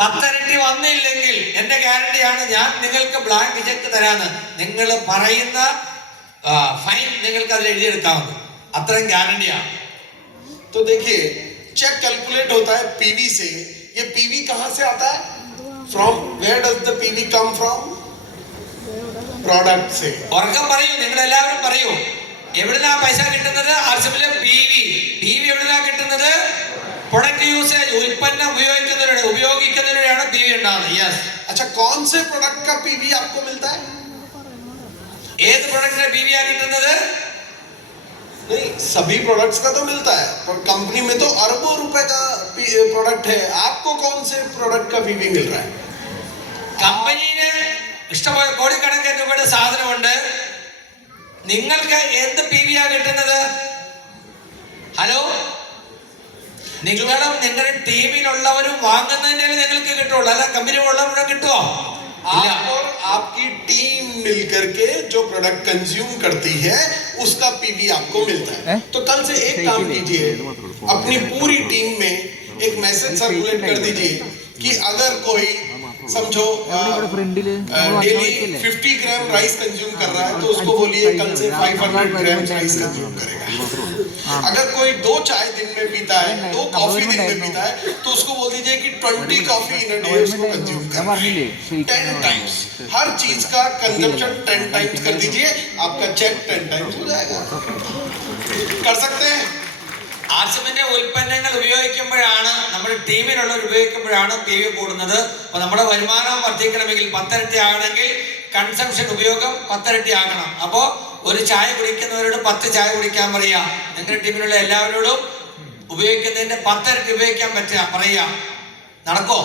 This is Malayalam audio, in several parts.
10 വന്നില്ലെങ്കിൽ എന്റെ ഗ്യാരണ്ടിയാണ് ഞാൻ നിങ്ങൾക്ക് ബ്ലാങ്ക് ചെക്ക് തരാന്ന്. നിങ്ങൾ പറയുന്ന ഫൈൻ നിങ്ങൾക്ക് അതിൽ എഴുതിയെടുക്കാവുന്നത്, അത്രയും ഗ്യാരണ്ടിയാണ്. तो देखिए चेक कैलकुलेट होता है पीवी से. ये पीवी कहां से आता है? From where does the PV come from? Product से. ഉറക്കം പറയൂ, നിങ്ങൾ എല്ലാവരും പറയൂ, എവിടുന്നാ പൈസ കിട്ടുന്നത്? ആർസിബിലെ പി വി എവിടുന്നാ കിട്ടുന്നത്? प्रोडक्ट यूसेज, उत्पन्न उपयोगिക്കുന്നതിലൂടെയാണ് പി വി ഉണ്ടാകുന്നത്. യെസ്. अच्छा, कौन से प्रोडक्ट का पीवी आपको मिलता है? ഏത് പ്രൊഡക്റ്റിന്റെ പി വി ആ കിട്ടുന്നത്? नहीं, सभी प्रोडक्ट्स का तो मिलता है, पर कंपनी में तो अरबों रुपए का प्रोडक्ट है. आपको कौन से प्रोडक्ट का पीवी मिल रहा है? കമ്പനിന് ഇഷ്ടംപോലെ കോടിക്കണക്കിന് രൂപയുടെ സാധനമുണ്ട്, നിങ്ങൾക്ക് എന്ത് പി വി ആ കിട്ടുന്നത്? ഹലോ, നിങ്ങളുടെ ടീമിലുള്ളവരും വാങ്ങുന്നതിന്റെ നിങ്ങൾക്ക് കിട്ടുള്ളൂ, അല്ല കമ്പനി ഉള്ളവരും കിട്ടുമോ? आप और आपकी टीम मिलकर के जो प्रोडक्ट कंज्यूम करती है उसका पीवी आपको मिलता है. तो कल से एक काम कीजिए, अपनी पूरी टीम में एक मैसेज सर्कुलेट कर दीजिए कि अगर कोई समझो डेली 50 ग्राम राइस कंज्यूम कर रहा है तो उसको बोलिए कल से 500 ग्राम राइस कंज्यूम करेगा. अगर कोई 2 चाय दिन में पीता है, 2 कॉफी दिन में पीता है, तो उसको बोल दीजिए कि 20 कॉफी इन अ डे उसको कंज्यूम करना है 10 टाइम्स. हर चीज का कंजम्पशन 10 टाइम्स कर दीजिए, आपका चेक 10 टाइम्स हो जाएगा. कर सकते हैं. ആർസിബിന്റെ ഉൽപ്പന്നങ്ങൾ ഉപയോഗിക്കുമ്പോഴാണ്, നമ്മുടെ ടീമിലുള്ളവർ ഉപയോഗിക്കുമ്പോഴാണ് പി വി കൂടുന്നത്. അപ്പൊ നമ്മുടെ വരുമാനം വർദ്ധിക്കണമെങ്കിൽ 10 ഇരട്ടി ആകണമെങ്കിൽ കൺസംഷൻ ഉപയോഗം 10 ഇരട്ടി ആകണം. അപ്പോ ഒരു ചായ കുടിക്കുന്നവരോട് 10 ചായ കുടിക്കാൻ പറയാ. നിങ്ങളുടെ ടീമിലുള്ള എല്ലാവരോടും ഉപയോഗിക്കുന്നതിന്റെ 10 ഇരട്ടി ഉപയോഗിക്കാൻ പറയാ. നടക്കോ?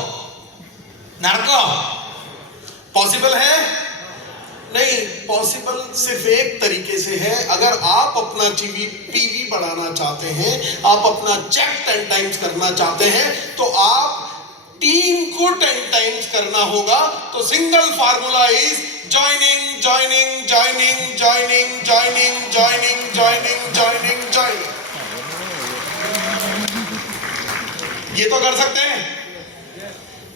पॉसिबल है? नहीं, पॉसिबल सिर्फ एक तरीके से है. अगर आप अपना पीवी बढ़ाना चाहते हैं, आप अपना चेक 10 टाइम्स करना चाहते हैं, तो आप टीम को 10 टाइम्स करना होगा. तो सिंगल फार्मूला इज joining. ये तो कर सकते हैं.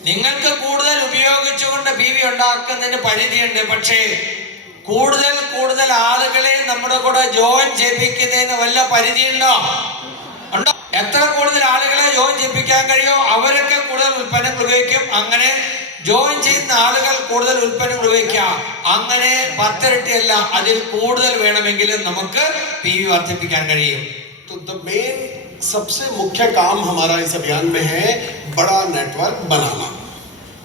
നിങ്ങൾക്ക് കൂടുതൽ ഉപയോഗിച്ചുകൊണ്ട് പി വി ഉണ്ടാക്കുന്നതിന് പരിധിയുണ്ട്. പക്ഷേ കൂടുതൽ ആളുകളെ നമ്മുടെ കൂടെ ജോയിൻ ചെയ്യിപ്പിക്കുന്നതിന് വല്ല പരിധിയുണ്ടോ? എത്ര കൂടുതൽ ആളുകളെ ജോയിൻ ചെയ്യിപ്പിക്കാൻ കഴിയോ അവരൊക്കെ കൂടുതൽ ഉൽപ്പന്നങ്ങൾ ഉപയോഗിക്കും. അങ്ങനെ ജോയിൻ ചെയ്യുന്ന ആളുകൾ കൂടുതൽ ഉൽപ്പന്നങ്ങൾ ഉപയോഗിക്കാം. അങ്ങനെ 10 ഇരട്ടിയല്ല, അതിൽ കൂടുതൽ വേണമെങ്കിലും നമുക്ക് പി വി വർദ്ധിപ്പിക്കാൻ കഴിയും. तो द मेन सबसे मुख्य काम हमारा इस अभियान में है बड़ा नेटवर्क बनाना.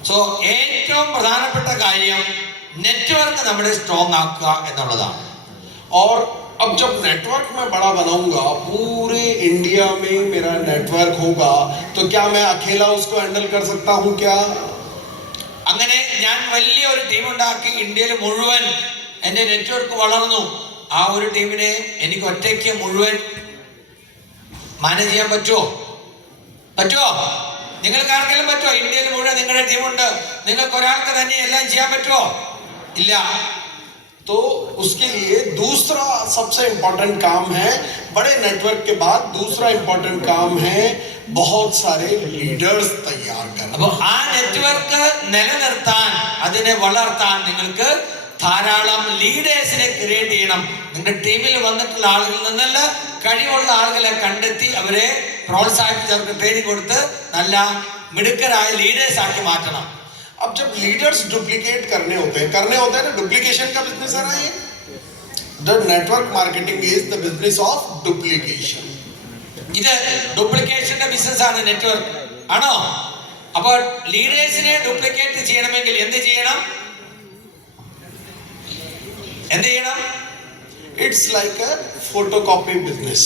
സോ ഏറ്റവും പ്രധാനപ്പെട്ട കാര്യം നെറ്റ്വർക്ക് നമ്മുടെ സ്ട്രോങ് ആക്കുക എന്നുള്ളതാണ്. और अब जब नेटवर्क मैं बड़ा बनाऊंगा, पूरे इंडिया में मेरा नेटवर्क होगा, तो क्या मैं अकेला उसको हैंडल कर सकता हूं क्या? അങ്ങനെ ഞാൻ വലിയ ഒരു ടീം ഉണ്ടാക്കി ഇന്ത്യയിൽ മുഴുവൻ എൻ്റെ നെറ്റ്വർക്ക് വളർന്നു. ആ ഒരു ടീമിനെ എനിക്ക് ഒറ്റയ്ക്ക് മുഴുവൻ മാനേജ് ചെയ്യാൻ പറ്റുമോ? നിങ്ങൾക്ക് ആർക്കെങ്കിലും പറ്റുമോ? ഇന്ത്യയിൽ മുഴുവൻ നിങ്ങളുടെ ടീമുണ്ട്, നിങ്ങൾക്ക് ഒരാൾക്ക് തന്നെ എല്ലാം ചെയ്യാൻ പറ്റുമോ? ഇല്ല. तो उसके लिए दूसरा सबसे इंपॉर्टेंट काम है, बड़े नेटवर्क के बाद दूसरा इंपॉर्टेंट काम है बहुत सारे लीडर्स तैयार करना. അപ്പോൾ ആ നെറ്റ്വർക്ക് നിലനിർത്താൻ, അതിനെ വളർത്താൻ നിങ്ങൾക്ക് ധാരാളം ലീഡേഴ്സിനെ ക്രിയേറ്റ് ചെയ്യണം. നിങ്ങളുടെ ടീമിൽ വന്നിട്ടുള്ള ആളുകളിൽ നിന്നല്ല, കഴിവുള്ള ആളുകളെ കണ്ടെത്തി അവരെ പ്രോത്സാഹിപ്പിച്ച് അവർക്ക് ട്രെയിനിങ് കൊടുത്ത് നല്ല മിടുക്കരായ ലീഡേഴ്സ് ആക്കി മാറ്റണം. अब जब लीडर्स डुप्लीकेट करने होते हैं ना, डुप्लीकेशन का बिजनेस है ना ये. The network marketing is the business of duplication. ഇത് ഡ്യൂപ്ലിക്കേഷന്റെ ബിസിനസ് ആണ്, നെറ്റ്വർക്ക് ആണോ? അപ്പോൾ ലീഡേഴ്സിനെ ഡ്യൂപ്ലിക്കേറ്റ് ചെയ്യണമെങ്കിൽ എന്ത് ചെയ്യണം? It's like a photocopy business.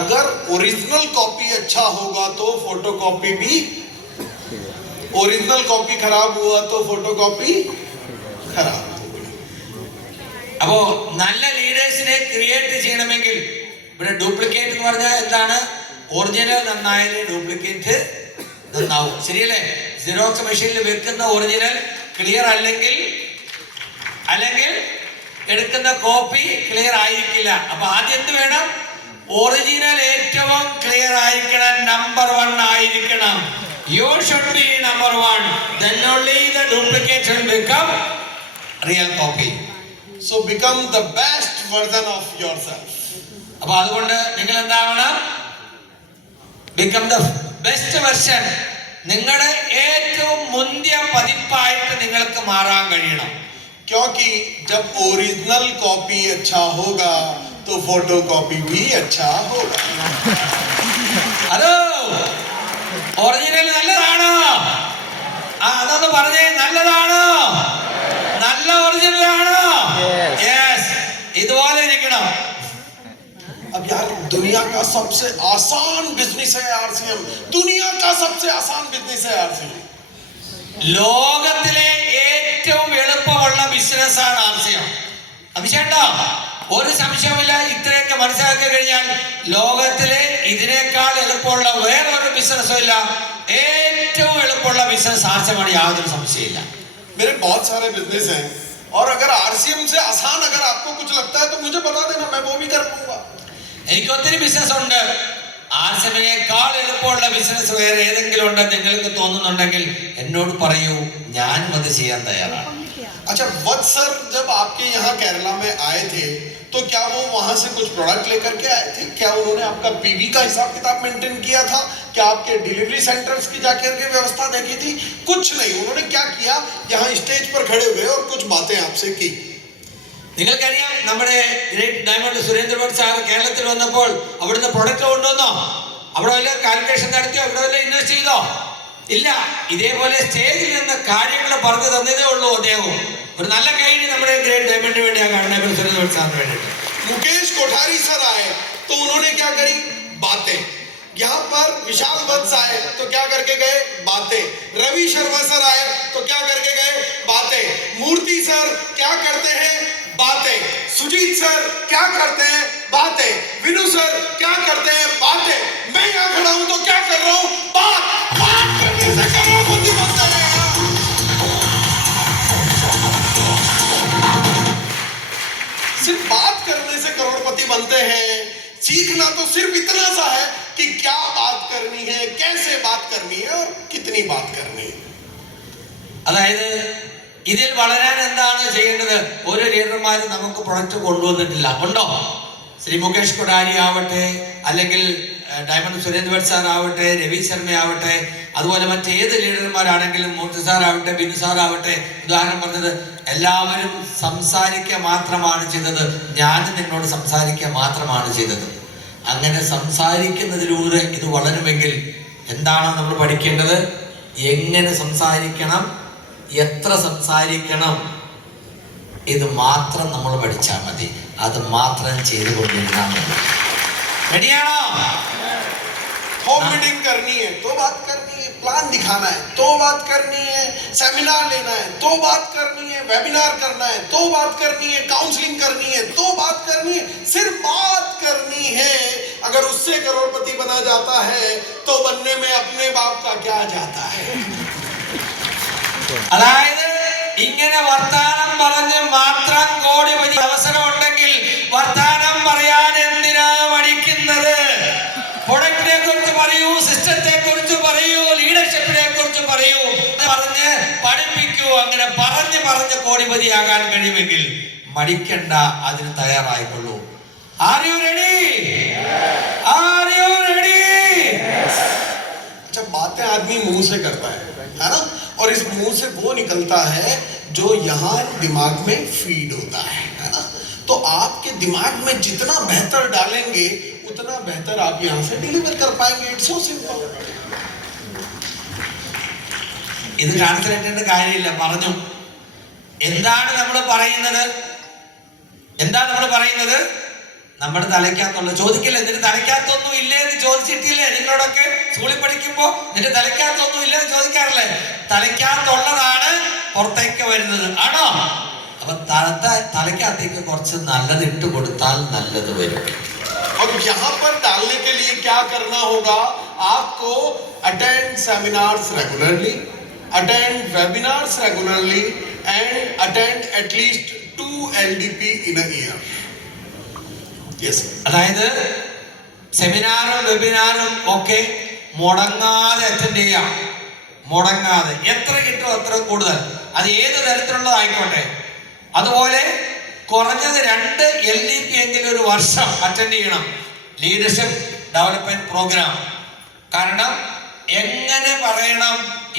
अगर ओरिजिनल कॉपी अच्छा होगा तो फोटोकॉपी भी, ओरिजिनल कॉपी खराब हुआ तो फोटोकॉपी खराब. അപ്പോ നല്ല ലീഡേഴ്സിനെ ക്രിയേറ്റ് ചെയ്യണമെങ്കിൽ ഇവിടെ ഡ്യൂപ്ലിക്കേറ്റ് എന്ന് പറഞ്ഞാൽ എന്താണ്? ഒറിജിനൽ നന്നായാലേ ഡ്യൂപ്ലിക്കേറ്റ് നന്നാവും. ശരിയല്ലേ? സിറോക്സ് മെഷീനിൽ വെക്കുന്ന ഒറിജിനൽ ക്ലിയർ അല്ലെങ്കിൽ എടുക്കുന്ന കോപ്പി ക്ലിയർ ആയിരിക്കില്ല. അപ്പൊ ആദ്യം എന്ത് വേണം? ഒറിജിനൽ ഏറ്റവും ക്ലിയർ ആയിരിക്കണം, നമ്പർ 1 ആയിരിക്കണം. You should be number one. Then only the duplicate will become real copy. So become the best version of yourself. അപ്പൊ അതുകൊണ്ട് നിങ്ങൾ എന്താവണം? Become the best version. നിങ്ങളുടെ ഏറ്റവും മുന്തിയ പതിപ്പായിട്ട് നിങ്ങൾക്ക് മാറാൻ കഴിയണം. क्योंकि जब ओरिजिनल कॉपी अच्छा होगा तो फोटो कॉपी भी अच्छा होगा. ഹലോ, ഒറിജിനൽ നല്ലതാണോ? അതൊന്ന് പറഞ്ഞേ, നല്ലതാണോ? നല്ല ഒറിജിനൽ ആണോ? യെസ്, ഇതുപോലെ ഇരിക്കണം. अब यार दुनिया का सबसे आसान बिजनेस है आरसीएम. दुनिया का सबसे आसान बिजनेस है आरसीएम. ലോകത്തിലെ ഏറ്റവും എളുപ്പമുള്ള ബിസിനസ്സാണ് ആർസിഎം. സംശയമുണ്ടോ? ഒരു സംശയമില്ല. ഇത്രയൊക്കെ മനസ്സിലാക്കി കഴിഞ്ഞാൽ ലോകത്തിലെ ഇതിനേക്കാൾ എളുപ്പമുള്ള വേറൊരു ബിസിനസ്സും ഇല്ല. ഏറ്റവും എളുപ്പമുള്ള ബിസിനസ് ആർസിഎമാണ്, യാതൊരു സംശയമില്ല. मेरे बहुत सारे बिजनेस हैं और अगर आरसीएम से आसान अगर आपको कुछ लगता है तो मुझे बता देना, मैं वो भी कर पाऊंगा. എനിക്ക് ഒത്തിരി ബിസിനസ് ഉണ്ട്. ആർസിഎമ്മിനേക്കാൾ എളുപ്പമുള്ള ബിസിനസ് വേറെ ഏതെങ്കിലും ഉണ്ടെന്ന് നിങ്ങൾക്ക് തോന്നുന്നുണ്ടെങ്കിൽ എന്നോട് പറയൂ, ഞാനും അത് ചെയ്യാൻ തയ്യാറാണ്. अच्छा वत्स सर जब आपके यहाँ केरला में आए थे तो क्या वो वहां से कुछ प्रोडक्ट लेकर के आए थे? क्या उन्होंने आपका पीवी का हिसाब किताब मेंटेन किया था? क्या आपके डिलीवरी सेंटर्स की जाकर के व्यवस्था देखी थी? कुछ नहीं. उन्होंने क्या किया, यहाँ स्टेज पर खड़े हुए और कुछ बातें आपसे की. നിങ്ങൾക്കറിയാം, നമ്മുടെ ഗ്രേറ്റ് ഡയമണ്ട് സുരേന്ദ്രഭട്ട് സാർ കേരളത്തിൽ വന്നപ്പോൾ അവിടുന്ന് പ്രൊഡക്റ്റ് കൊണ്ടുവന്നോ? അവിടെ വല്ല കാൽക്കുലേഷൻ നടത്തിയോ? അവിടെ വല്ല ഇൻവെസ്റ്റ് ചെയ്തോ? ഇല്ല. ഇതേപോലെ സ്റ്റേജിൽ നിന്ന് കാര്യങ്ങൾ പറഞ്ഞു തന്നതേ ഉള്ളൂ അദ്ദേഹം. ഒരു നല്ല കൈഡി നമ്മുടെ ഗ്രേറ്റ് ഡയമണ്ടിന് വേണ്ടി ആ ഡയമണ്ട് സുരേന്ദ്രഭട്ട് സാറിന് വേണ്ടിയിട്ട്. मुकेश कोठारी सर आए तो उन्होंने क्या करी? बातें. यहाँ पर विशाल वत्स आए तो क्या करके गए? बातें. रवि शर्मा सर आए तो क्या करके गए? बातें. मूर्ति सर क्या करते हैं? बातें. सुजीत सर क्या करते हैं? बातें. विनु सर क्या करते हैं? बातें. मैं यहाँ खड़ा हूं तो क्या कर रहा हूं? बात करने से करोड़पति बनते हैं. सिर्फ बात करने से करोड़पति बनते हैं. सीखना तो सिर्फ इतना सा है कि क्या बात करनी है, कैसे बात करनी है और कितनी बात करनी है. അതായത് ഇതിൽ വളരാൻ എന്താണ് ചെയ്യേണ്ടത്? ഒരു ലീഡർമാരും നമുക്ക് പ്രൊഡക്റ്റ് കൊണ്ടുവന്നിട്ടില്ല. ഉണ്ടോ? ശ്രീ മുകേഷ് കൊടാരി ആവട്ടെ, അല്ലെങ്കിൽ ഡയമണ്ട് സുരേന്ദ്രഭട്ട് സാർ ആവട്ടെ, രവി ശർമ്മ ആവട്ടെ, അതുപോലെ മറ്റേത് ലീഡർമാരാണെങ്കിലും, മൂർത്തി സാർ ആവട്ടെ, ബിനു സാർ ആവട്ടെ, ഉദാഹരണം പറഞ്ഞത്, എല്ലാവരും സംസാരിക്കുക മാത്രമാണ് ചെയ്തത്. ഞാൻ നിന്നോട് സംസാരിക്കുക മാത്രമാണ് ചെയ്തത്. അങ്ങനെ സംസാരിക്കുന്നതിലൂടെ ഇത് വളരുമെങ്കിൽ എന്താണ് നമ്മൾ പഠിക്കേണ്ടത്? എങ്ങനെ സംസാരിക്കണം, എത്ര സംസാരിക്കണം, ഇത് മാത്രം നമ്മൾ പഠിച്ചാൽ മതി. അത് മാത്രം ചെയ്തുകൊണ്ടിരുന്നാൽ മതി. റെഡിയാണോ? होम मीटिंग करनी है तो बात करनी है, प्लान दिखाना है तो बात करनी है, सेमिनार लेना है तो बात करनी है, वेबिनार करना है तो बात करनी है, काउंसलिंग करनी है तो बात करनी है. सिर्फ बात करनी है. अगर उससे करोड़पति बना जाता है तो बनने में अपने बाप का क्या जाता है. അതായത് ഇങ്ങനെ വർത്താനം പറഞ്ഞ് മാത്രം കോടിപതി അവസരം ഉണ്ടെങ്കിൽ വർത്താനം പറയാൻ എന്തിനാ മടിക്കുന്നത്? പ്രൊഡക്റ്റിനെ കുറിച്ച് പറയൂ, സിസ്റ്റത്തെ കുറിച്ച് പറയൂ, ലീഡർഷിപ്പിനെ കുറിച്ച് പറയൂ, പറഞ്ഞ് പഠിപ്പിക്കൂ. അങ്ങനെ പറഞ്ഞ് പറഞ്ഞ് കോടിപതിയാകാൻ കഴിയുമെങ്കിൽ മടിക്കണ്ട, അതിന് തയ്യാറായിക്കൊള്ളൂ. Are you ready? Are you ready? अच्छा, बातें आदमी मुंह से करता है ना, और इस मुंह से वो निकलता है जो यहाँ दिमाग में फीड होता है ना. तो आपके दिमाग में जितना बेहतर डालेंगे उतना बेहतर आप यहाँ से डिलीवर कर पाएंगे. It's so simple. ഇത് കാണിച്ചിട്ടേണ്ട കാര്യമില്ല. പറഞ്ഞു എന്താണ് നമ്മൾ പറയുന്നത്? എന്താണ് നമ്മൾ പറയുന്നത്? നമ്മുടെ തലയ്ക്കകത്തുള്ള ചോദിക്കില്ല, നിന്റെ തലയ്ക്കകത്തൊന്നും ഇല്ലേ എന്ന് ചോദിച്ചിട്ടില്ലേ? നിങ്ങളോടൊക്കെ സ്കൂളിൽ പഠിക്കുമ്പോ നിന്റെ തലയ്ക്കകത്തൊന്നും ഇല്ലേ എന്ന് ചോദിക്കാറില്ലേ? തലയ്ക്കകത്തുള്ളതാണ് പുറത്തേക്ക് വരുന്നത്, ആണോ? അപ്പൊ തലയ്ക്കകത്തേക്ക് കുറച്ച് നല്ലത് ഇട്ട് കൊടുത്താൽ നല്ലത് വരും. अब यहाँ पर डालने के लिए क्या करना होगा? आपको attend seminars regularly, attend webinars regularly and attend at least 2 LDP in a year. Yes. അതായത് സെമിനാറും വെബിനാറും ഒക്കെ മുടങ്ങാതെ അറ്റൻഡ് ചെയ്യാം. മുടങ്ങാതെ എത്ര കിട്ടും അത്ര കൂടുതൽ, അത് ഏത് തരത്തിലുള്ളതായിക്കോട്ടെ. അതുപോലെ കുറഞ്ഞത് 2 LDP എങ്കിലും ഒരു വർഷം അറ്റൻഡ് ചെയ്യണം, ലീഡർഷിപ്പ് ഡെവലപ്മെന്റ് പ്രോഗ്രാം. കാരണം എങ്ങനെ പറയണം,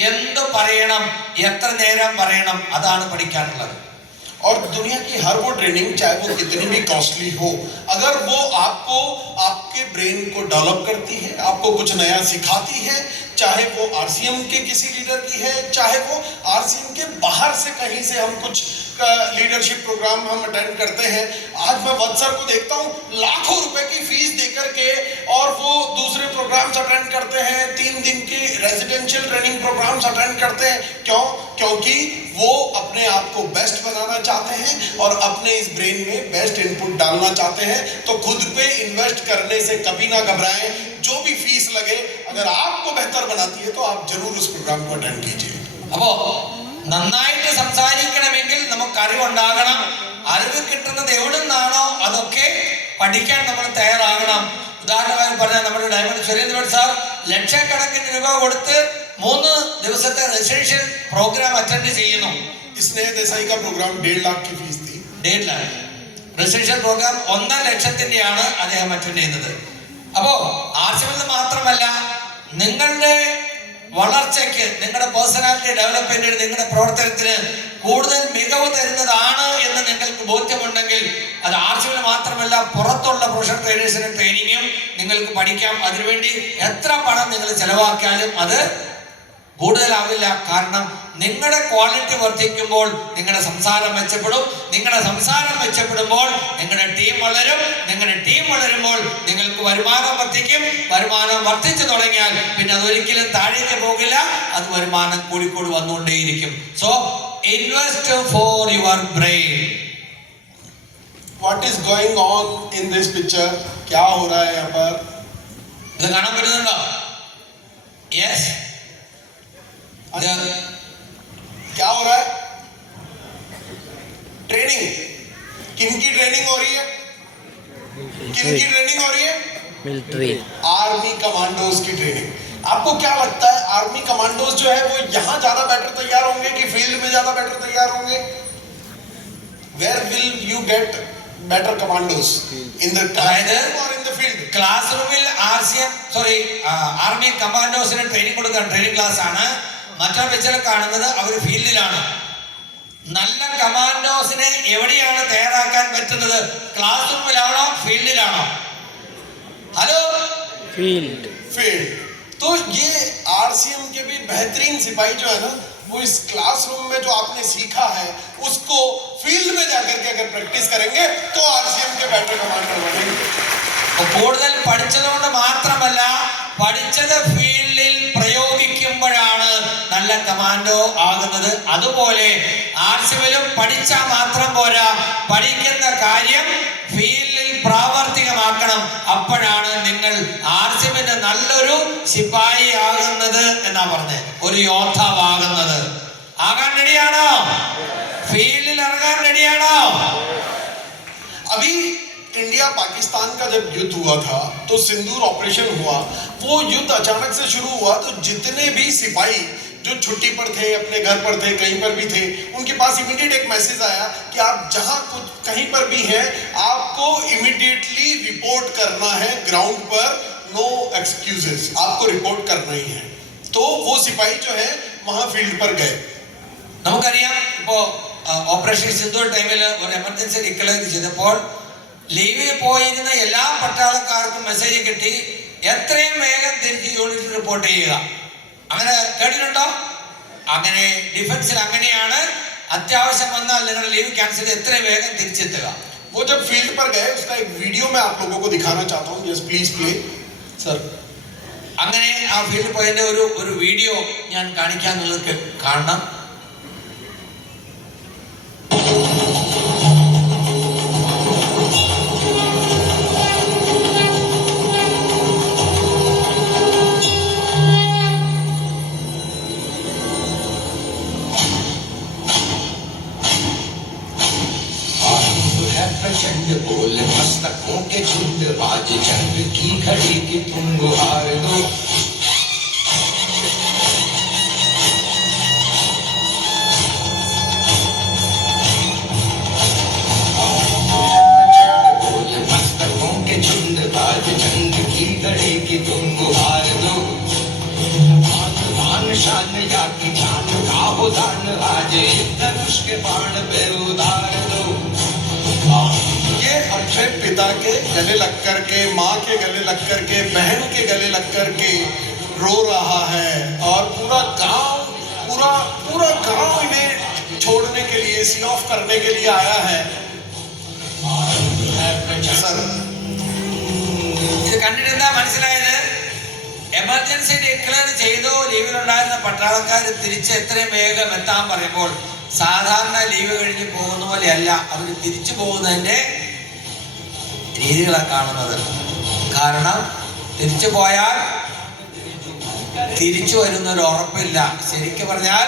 എന്ത് പറയണം, എത്ര നേരം പറയണം, അതാണ് പഠിക്കാനുള്ളത്. और दुनिया की हर वो ट्रेनिंग, चाहे वो कितनी भी कॉस्टली हो, अगर वो आपको आपके ब्रेन को डेवलप करती है, आपको कुछ नया सिखाती है, चाहे वो RCM के किसी लीडर की है, चाहे वो RCM के बाहर से कहीं से हम कुछ लीडरशिप प्रोग्राम हम अटेंड करते हैं. आज मैं वत्सर को देखता हूँ लाखों रुपए की फीस देकर के, और वो दूसरे प्रोग्राम्स अटेंड करते हैं, 3 दिन की रेजिडेंशियल ट्रेनिंग प्रोग्राम्स अटेंड करते हैं. क्यों? क्योंकि वो अपने आप को बेस्ट बनाना चाहते हैं और अपने इस ब्रेन में बेस्ट इनपुट डालना चाहते हैं. तो खुद पे इन्वेस्ट करने से कभी ना घबराएं. जो भी फीस लगे, अगर आपको बेहतर बनाती है तो आप जरूर उस प्रोग्राम को अटेंड कीजिए. അപ്പോ നന്നായിട്ട് സംസാരിക്കണമെങ്കിൽ നമുക്ക് അറിവുണ്ടാകണം. അറിവ് കിട്ടുന്നത് എവിടെ നിന്നാണോ അതൊക്കെ പഠിക്കാൻ നമ്മൾ തയ്യാറാകണം. ഉദാഹരണമായി പറഞ്ഞാൽ നമ്മുടെ ഡയമണ്ട് സുരേന്ദ്രൻ സാർ ലക്ഷക്കണക്കിന് രൂപ കൊടുത്ത് 3 ദിവസത്തെ റെസിഡൻഷ്യൽ പ്രോഗ്രാം അറ്റൻഡ് ചെയ്യുന്നു. स्नेह देसाई का प्रोग्राम 1.5 लाख की फीस थी. 1.5 लाख റെസിഡൻഷ്യൽ പ്രോഗ്രാം 1.5 ലക്ഷത്തിന്റെയാണ് അദ്ദേഹം അറ്റൻഡ് ചെയ്യുന്നത്. അപ്പോ ആർസിഎമ്മിൽ മാത്രമല്ല, നിങ്ങളുടെ വളർച്ചയ്ക്ക്, നിങ്ങളുടെ പേഴ്സണാലിറ്റി ഡെവലപ്മെന്റിന്, നിങ്ങളുടെ പ്രവർത്തനത്തിന് കൂടുതൽ മികവ് തരുന്നതാണ് എന്ന് നിങ്ങൾക്ക് ബോധ്യമുണ്ടെങ്കിൽ അത് ആർസിഎമ്മിൽ മാത്രമല്ല, പുറത്തുള്ള പ്രൊഫഷണൽ ട്രെയിനേഴ്സിന്റെ ട്രെയിനിങ്ങും നിങ്ങൾക്ക് പഠിക്കാം. അതിനുവേണ്ടി എത്ര പണം നിങ്ങൾ ചെലവാക്കിയാലും അത് കൂടുതലാവില്ല. കാരണം നിങ്ങളുടെ ക്വാളിറ്റി വർദ്ധിക്കുമ്പോൾ നിങ്ങളുടെ സംസാരം മെച്ചപ്പെടും. നിങ്ങളുടെ സംസാരം മെച്ചപ്പെടുമ്പോൾ നിങ്ങളുടെ ടീം വളരും. നിങ്ങളുടെ ടീം വളരുമ്പോൾ നിങ്ങൾക്ക് വരുമാനം വർദ്ധിക്കും. വരുമാനം വർദ്ധിച്ചു തുടങ്ങിയാൽ പിന്നെ അതൊരിക്കലും താഴേക്ക് പോകില്ല, അത് വരുമാനം കൂടിക്കൂടി വന്നുകൊണ്ടേയിരിക്കും. So invest for your brain. What is going on in this picture? क्या हो रहा है यहाँ पर? ഇത് കാണാൻ പറ്റുന്നുണ്ടോ? യെസ്. क्या हो रहा है? ट्रेनिंग. किनकी ट्रेनिंग हो रही है? किनकी ट्रेनिंग हो रही है? मिलिट्री, आर्मी कमांडोज की ट्रेनिंग. आपको क्या लगता है, आर्मी कमांडोज जो है वो यहाँ ज्यादा बेटर तैयार होंगे कि फील्ड में ज्यादा बेटर तैयार होंगे? Where will you get better commandos? In the classroom or in the field? Class റൂമിൽ ആർമി കമാൻഡോസിന് ട്രെയിനിങ് കൊടുക്കാൻ ട്രെയിനിങ് ക്ലാസ് ആണ്. മറ്റൊരു പിക്ചർ കാണുന്നത് അവർ ഫീൽഡിലാണ്. നല്ല കമാൻഡോസിനെ എവിടെയാണ് തയ്യാറാക്കാൻ പറ്റുന്നത്? ക്ലാസ് റൂമിലാണോ ഫീൽഡിലാണോ? Hello, field. फील्ड. तो ये RCM के भी बेहतरीन सिपाही जो है ना, वो इस क्लासरूम में जो आपने सीखा है उसको फील्ड में जाकर के अगर प्रैक्टिस करेंगे तो RCM के बेटर कमांडर बनेंगे. കൂടുതൽ പഠിച്ചതുകൊണ്ട് മാത്രമല്ല, പഠിച്ചത് ഫീൽഡിൽ പ്രയോഗിക്കുമ്പോഴാണ് നല്ല കമാൻഡോ ആകുന്നത്. അതുപോലെ ആർസിഎമ്മിലും പഠിച്ചാൽ മാത്രം പോരാ, പഠിക്കുന്ന കാര്യം ഫീൽഡിൽ പ്രാവർത്തികമാക്കണം. അപ്പോഴാണ് നിങ്ങൾ ആർസിഎമ്മിന്റെ നല്ലൊരു സിപ്പായി ആകുന്നത് എന്നാ പറഞ്ഞത്, ഒരു യോദ്ധാവാകുന്നത്. ആകാൻ റെഡിയാണോ? ഫീൽഡിൽ ഇറങ്ങാൻ റെഡിയാണോ? अभी इंडिया पाकिस्तान का जब युद्ध हुआ था तो सिंदूर ऑपरेशन हुआ, वो युद्ध अचानक से शुरू हुआ. तो जितने भी सिपाही जो छुट्टी पर थे, अपने घर पर थे, कहीं पर भी थे, उनके पास इमीडिएट एक मैसेज आया कि आप जहां कुछ कहीं पर भी हैं, आपको इमीडिएटली रिपोर्ट करना है ग्राउंड पर. नो एक्सक्यूजेस, आपको रिपोर्ट करना ही है. तो वो सिपाही जो है वहां फील्ड पर गए. നമുക്കറിയാം, ഇപ്പോ ഓപ്പറേഷൻ സിന്ദൂർ ടൈമിൽ ഒരു എമർജൻസി ഡിക്ലെയർ ചെയ്തപ്പോൾ ലീവിൽ പോയിരുന്ന എല്ലാ പട്ടാളക്കാർക്കും മെസ്സേജ് കിട്ടി, എത്രയും വേഗം തിരിച്ച് യൂണിറ്റ് റിപ്പോർട്ട് ചെയ്യുക. അങ്ങനെ കേട്ടിട്ടുണ്ടോ? അങ്ങനെ ഡിഫൻസിൽ അങ്ങനെയാണ്, അത്യാവശ്യം വന്നാൽ നിങ്ങൾ ലീവ് ക്യാൻസൽ ചെയ്ത് എത്രയും വേഗം തിരിച്ചെത്തുക. वो जब फील्ड पर गए, उसका एक वीडियो मैं आप लोगों को दिखाना चाहता हूँ. Yes please play sir. അങ്ങനെ ആ ഫീൽഡിൽ പോയതിന്റെ ഒരു വീഡിയോ ഞാൻ കാണിക്കാൻ നിങ്ങൾക്ക് കാണണം. प्रचंड बोल मस्तकों के झुंड, आज जंग की घड़ी की तुम गुहार दो. शान या की जान का हो दान आज धनुष के बाण पे उतार दो। ये अपने पिता के गले लग कर के, माँ के गले लग कर के, बहन के गले लग कर के रो रहा है और पूरा गांव इन्हें छोड़ने के लिए, सी ऑफ करने के लिए आया है। सर ഇത് കണ്ടിട്ട് എന്താ മനസ്സിലായത്? എമർജൻസി ഡിക്ലെയർ ചെയ്തോ, ലീവിലുണ്ടായിരുന്ന പട്ടാളക്കാർ തിരിച്ച് എത്രയും വേഗം എത്താൻ പറയുമ്പോൾ സാധാരണ ലീവ് കഴിഞ്ഞ് പോകുന്ന പോലെയല്ല അവർ തിരിച്ചു പോകുന്നതിന്റെ രീതികളാണ് കാണുന്നത്. കാരണം തിരിച്ചു പോയാൽ തിരിച്ചു വരുന്നൊരു ഉറപ്പില്ല. ശരിക്കും പറഞ്ഞാൽ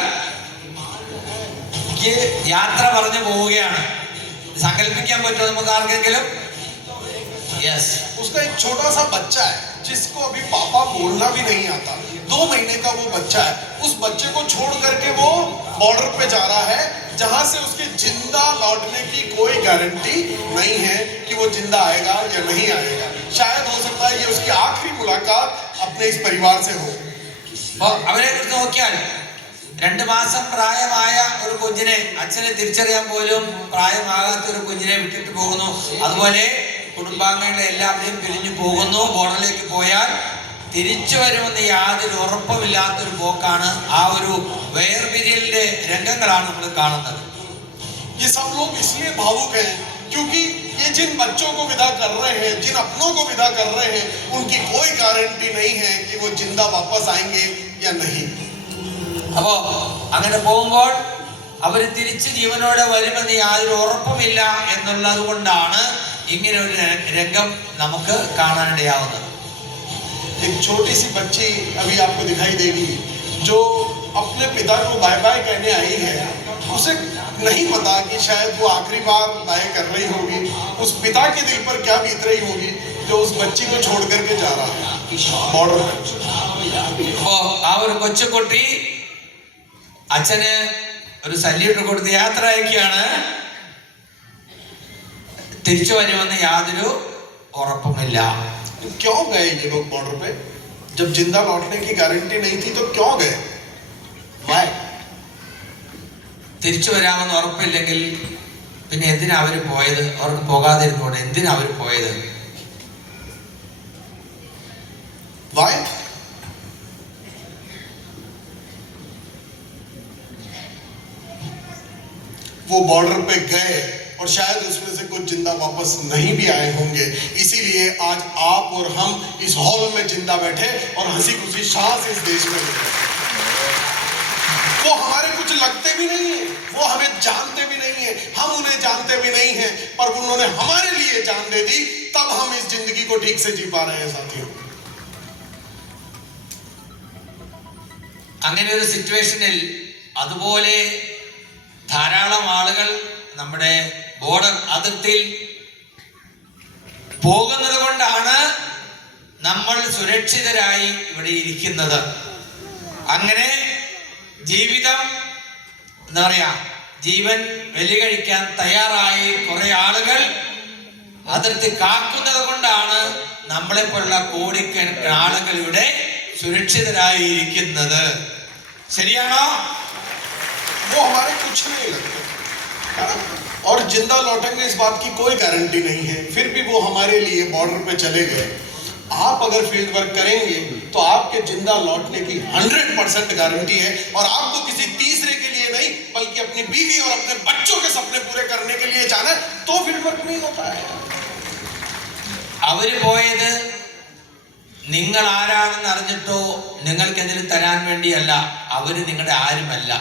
യാത്ര പറഞ്ഞു പോവുകയാണ്. സങ്കല്പിക്കാൻ പറ്റുമോ നമുക്ക് ആർക്കെങ്കിലും? यस, उसका एक छोटा सा बच्चा है जिसको अभी पापा बोलना भी नहीं आता, 2 महीने का वो बच्चा है। उस बच्चे को छोड़ करके वो बॉर्डर पे जा रहा है जहां से उसके जिंदा लौटने की कोई गारंटी नहीं है कि वो जिंदा आएगा या नहीं आएगा। शायद हो सकता है ये उसकी आखिरी मुलाकात अपने इस परिवार से हो। അവരെ കുറിച്ച് നോക്കിയാൽ 2 മാസം പ്രായമായ ഒരു കുഞ്ഞിനെ, അച്ഛനെ തിരിച്ചറിയാൻ പോലും പ്രായമാകാത്ത ഒരു കുഞ്ഞിനെ വിട്ടിട്ട് പോകുന്നു. അതുപോലെ കുടുംബാംഗങ്ങളെ എല്ലാവരെയും പിരിഞ്ഞു പോകുന്നു. ബോർഡറിലേക്ക് പോയാൽ തിരിച്ചു വരുമെന്ന് യാതൊരു ഉറപ്പുമില്ലാത്തൊരു പോക്കാണ്. ആ ഒരു വേർപിരിയലിന്റെ രംഗങ്ങളാണ് നമ്മൾ കാണുന്നത്. ये सब लोग इसलिए भावुक हैं क्योंकि ये जिन बच्चों को विदा कर रहे हैं, जिन अपनों को विदा कर रहे हैं, उनकी कोई गारंटी नहीं है कि वो जिंदा वापस आएंगे या नहीं। അപ്പോ അങ്ങനെ പോകുമ്പോൾ അവർ തിരിച്ച് ജീവനോടെ വരുമെന്ന് യാതൊരു ഉറപ്പുമില്ല എന്നുള്ളത് കൊണ്ടാണ് ഇങ്ങനെ ഒരു രംഗം നമുക്ക് കാണാനിടയാവുന്നത്. एक छोटी सी बच्ची अभी आपको दिखाई देगी जो अपने पिता को बाय बाय कहने आई है। उसे नहीं पता कि शायद वो आखिरी बार बाय कर रही होगी। उस पिता के दिल पर क्या बीत रही होगी जो उस बच्ची को छोड़ करके जा रहा है बॉर्डर पर। അപ്പോ ആ ഒരു കൊച്ചുകുട്ടി അച്ഛന് ഒരു സല്യൂട്ട് കൊടുത്ത് യാത്ര അയക്കുകയാണ്. തിരിച്ചു വരുമെന്ന് യാതൊരു ഉറപ്പുമില്ല. तो क्यों गए ये लोग बॉर्डर पे? जब जिंदा लौटने की गारंटी नहीं थी तो क्यों गए? Why? തിരിച്ചു വരാമെന്ന് ഉറപ്പില്ലെങ്കിൽ പിന്നെ എന്തിനാ അവര് പോയത്? അവർക്ക് പോകാതിരുന്നോടെ എന്തിനാ അവര് പോയത്? Why? वो बॉर्डर पे गए और शायद उसमें से कुछ जिंदा वापस नहीं भी आए होंगे। इसीलिए आज आप और हम इस हॉल में जिंदा बैठे और हंसी खुशी सांस इस देश में ले रहे हैं। वो हमारे कुछ लगते भी नहीं है, वो हमें जानते भी नहीं है, हम उन्हें जानते भी नहीं है, पर उन्होंने हमारे लिए जान दे दी, तब हम इस जिंदगी को ठीक से जी पा रहे हैं साथियों। അങ്ങനെ ഒരു സിറ്റുവേഷനിൽ അതുപോലെ ധാരാളം ആളുകൾ നമ്മുടെ ബോർഡർ അതിർത്തിയിൽ പോകുന്നത് കൊണ്ടാണ് നമ്മൾ സുരക്ഷിതരായി ഇവിടെ ഇരിക്കുന്നത്. അങ്ങനെ ജീവിതം എന്താ പറയാ, ജീവൻ ബലി കഴിക്കാൻ തയ്യാറായി കുറെ ആളുകൾ അതിർത്തി കാക്കുന്നത് കൊണ്ടാണ് നമ്മളെപ്പോലുള്ള കോടിക്കണക്കിന് ആളുകൾ ഇവിടെ സുരക്ഷിതരായി ഇരിക്കുന്നത്. ശരിയാണോ? वो हमारे कुछ नहीं लगते और जिंदा लौटेंगे इस बात की कोई गारंटी नहीं है, फिर भी वो हमारे लिए बॉर्डर पे चले गए। आप अगर फील्ड वर्क करेंगे तो आपके जिंदा लौटने की 100% गारंटी है और आपको किसी तीसरे के लिए नहीं बल्कि अपनी बीवी और अपने बच्चों के सपने पूरे करने के लिए जाना है, तो फील्ड वर्क नहीं होता है। അവര് പോയത് നിങ്ങൾ ആരാണെന്ന് അറിഞ്ഞിട്ടോ നിങ്ങൾക്ക് എന്തെങ്കിലും തരാൻ വേണ്ടിയല്ല. അവര് നിങ്ങളുടെ ആരുമല്ല.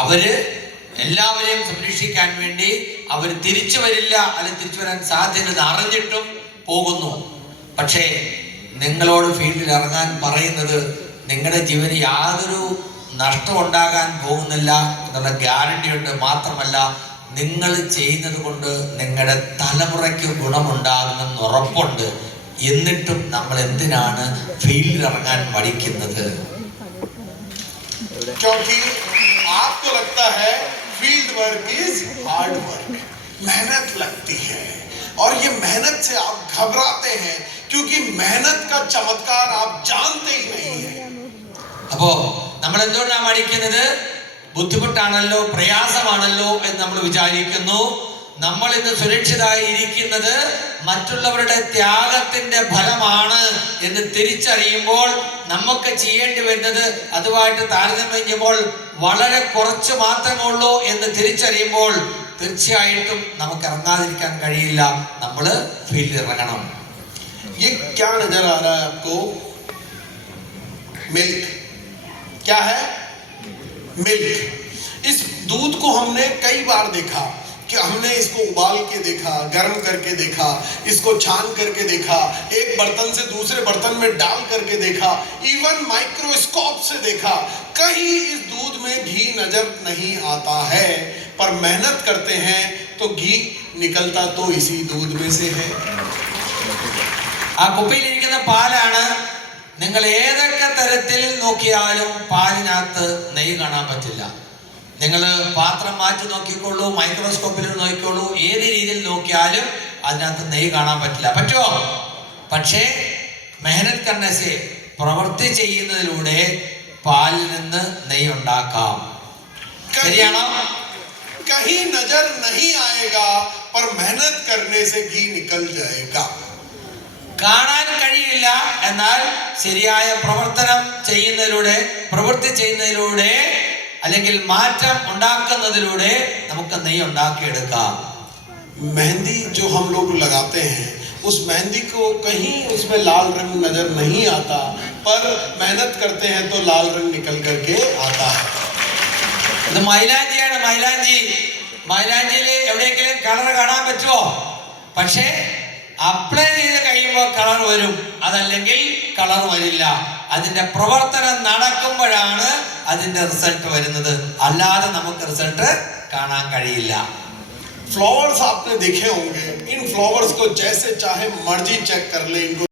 അവര് എല്ലാവരെയും സംരക്ഷിക്കാൻ വേണ്ടി അവർ തിരിച്ചു വരില്ല, അല്ലെങ്കിൽ തിരിച്ചു വരാൻ സാധ്യത അറിഞ്ഞിട്ടും പോകുന്നു. പക്ഷേ നിങ്ങളോട് ഫീൽഡിൽ ഇറങ്ങാൻ പറയുന്നത് നിങ്ങളുടെ ജീവന് യാതൊരു നഷ്ടം ഉണ്ടാകാൻ പോകുന്നില്ല എന്നുള്ള ഗ്യാരണ്ടി ഉണ്ട്. മാത്രമല്ല നിങ്ങൾ ചെയ്യുന്നത് കൊണ്ട് നിങ്ങളുടെ തലമുറയ്ക്ക് ഗുണമുണ്ടാകുമെന്ന് ഉറപ്പുണ്ട്. എന്നിട്ടും നമ്മൾ എന്തിനാണ് ഫീൽഡിൽ ഇറങ്ങാൻ മടിക്കുന്നത്? क्योंकि आपको लगता है field work is hard work, मेहनत लगती है और ये मेहनत से आप घबराते हैं क्योंकि मेहनत का चमत्कार आप जानते ही नहीं है. അപ്പോ നമ്മൾ എന്തുകൊണ്ടാണ് മടിക്കുന്നത്? ബുദ്ധിമുട്ടാണല്ലോ, പ്രയാസമാണല്ലോ എന്ന് നമ്മൾ വിചാരിക്കുന്നു. നമ്മൾ ഇന്ന് സുരക്ഷിതമായി ഇരിക്കുന്നത് മറ്റുള്ളവരുടെ ത്യാഗത്തിന്റെ ഫലമാണ് എന്ന് തിരിച്ചറിയുമ്പോൾ നമുക്ക് ചെയ്യേണ്ടി വരുന്നത് അതുമായിട്ട് താരതമ്യം ചെയ്യുമ്പോൾ വളരെ കുറച്ച് മാത്രമേ ഉള്ളൂ എന്ന് തിരിച്ചറിയുമ്പോൾ തീർച്ചയായിട്ടും നമുക്ക് ഇറങ്ങാതിരിക്കാൻ കഴിയില്ല. നമ്മൾ ഫീൽഡിൽ ഇറങ്ങണം. ये क्या नजर आ रहा है आपको? मिल्क. क्या है? मिल्क. इस दूध को हमने कई बार देखा कि हमने इसको उबाल के देखा, गर्म करके देखा, इसको छान करके देखा, एक बर्तन से दूसरे बर्तन में डाल करके देखा, इवन माइक्रोस्कोप से देखा. कहीं इस दूध में घी नजर नहीं आता है, पर मेहनत करते हैं तो घी निकलता तो इसी दूध में से है. ആ കുപ്പിയിലിരിക്കുന്ന പാലാണ്. നിങ്ങൾ ഏതൊക്കെ തരത്തിൽ നോക്കിയാലും പാലിനകത്ത് നെയ്യ് കാണാൻ പറ്റില്ല. നിങ്ങൾ പാത്രം മാറ്റി നോക്കിക്കോളൂ, മൈക്രോസ്കോപ്പിൽ നോക്കിക്കോളൂ, ഏത് രീതിയിൽ നോക്കിയാലും അതിനകത്ത് നെയ്യ് കാണാൻ പറ്റില്ല. പറ്റുമോ? പക്ഷേ മെഹനത്ത് കർണസെ, പ്രവൃത്തി ചെയ്യുന്നതിലൂടെ പാലിൽ നിന്ന് നെയ്യ് ഉണ്ടാക്കാം. ശരിയാണോ? कहीं नजर नहीं आएगा, पर मेहनत करने से घी निकल जाएगा. കാണാൻ കഴിയില്ല, എന്നാൽ ശരിയായ പ്രവർത്തനം ചെയ്യുന്നതിലൂടെ, പ്രവൃത്തി ചെയ്യുന്നതിലൂടെ അല്ലെങ്കിൽ മാറ്റം ഉണ്ടാക്കുന്നതിലൂടെ നമുക്ക് നെയ്യ് ഉണ്ടാക്കിയെടുക്കാം. मेहंदी जो हम लोग लगाते हैं, उस मेहंदी को कहीं उसमें लाल रंग नजर नहीं आता, पर मेहनत करते हैं तो लाल रंग निकल करके आता है. ഇത് മൈലാഞ്ചിയാണ്. മൈലാഞ്ചിയിൽ എവിടെയെങ്കിലും കളർ കാണാൻ പറ്റുമോ? പക്ഷേ അപ്ലൈ ചെയ്ത് കഴിയുമ്പോൾ കളർ വരും, അതല്ലെങ്കിൽ കളർ വരില്ല. അതിന്റെ പ്രവർത്തനം നടക്കുമ്പോഴാണ് അതിന്റെ റിസൾട്ട് വരുന്നത്, അല്ലാതെ നമുക്ക് റിസൾട്ട് കാണാൻ കഴിയില്ല. फ्लावर्स आपने देखे होंगे, इन फ्लावर्स को जैसे चाहे मर्जी चेक कर ले, इनको